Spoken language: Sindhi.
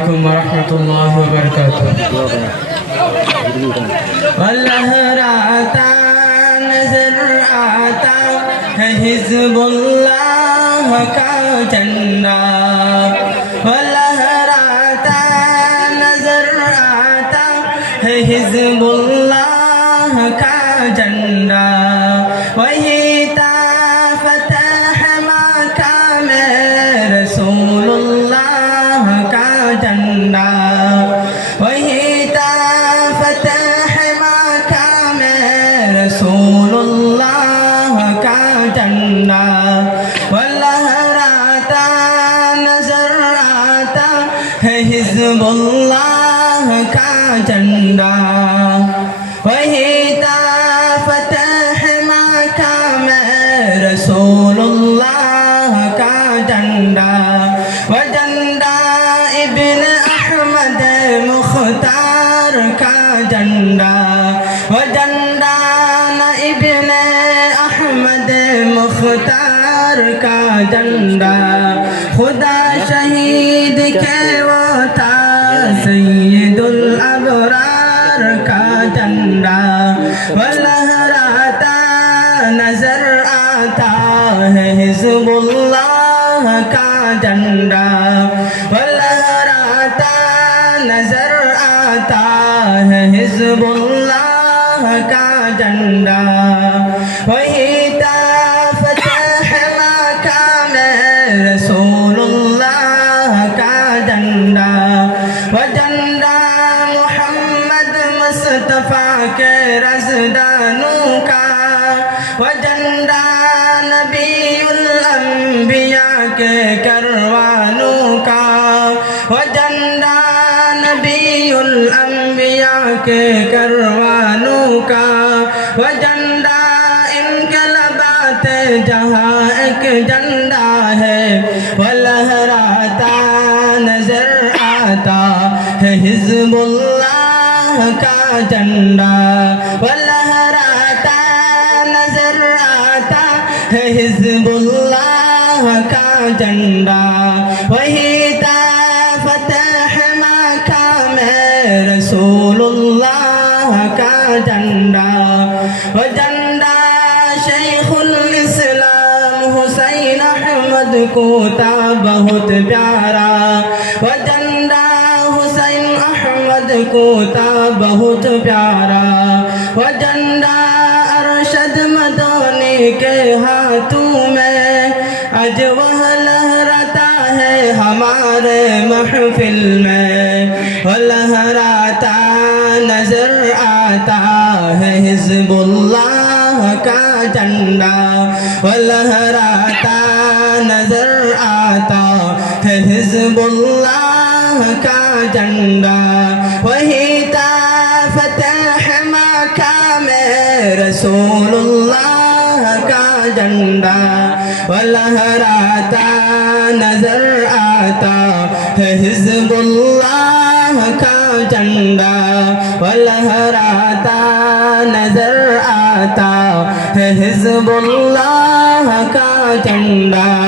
عليكم ورحمة الله وبركاته والهرعتا نزرعتا حزب الله كجنة والهرعتا نزرعتا حزب الله كجنة وهي नज़र हज़बुल का کا میں رسول اللہ کا का وہ वंडा ابن احمد مختار کا झंडा وہ न ابن احمد مختار سر کا جنڈا خدا شہید کے وہ تا سید الابرار کا جنڈا ولہراتا نظر آتا ہے حزب اللہ کا جنڈا ولہراتا نظر آتا ہے حزب اللہ کا جنڈا وہی वजंडा मुफ़ा वजंडान बीलिया करवानोका वजंडान बंबिया करवानो का वंडा इनक लॻात हिज़बला वलह हिज़बा में रसोल्ल का चंडा वंडा शाम हुसमद कोता बहत प्यारा کوتا بہت پیارا و جندا ارشد مدونی کے ہاتھوں میں اج وہ لہرتا ہے ہمارے محفل میں وہ لہراتا نظر آتا ہے حزب اللہ کا جندا وہ لہراتا نظر آتا ہے حزب اللہ झंडा वीह ता पखा में रसोल्ला का झंडा वलहर आता नज़र आता हज़बुल का चंडा वलहरता नज़र आता हज़बुल का चंडा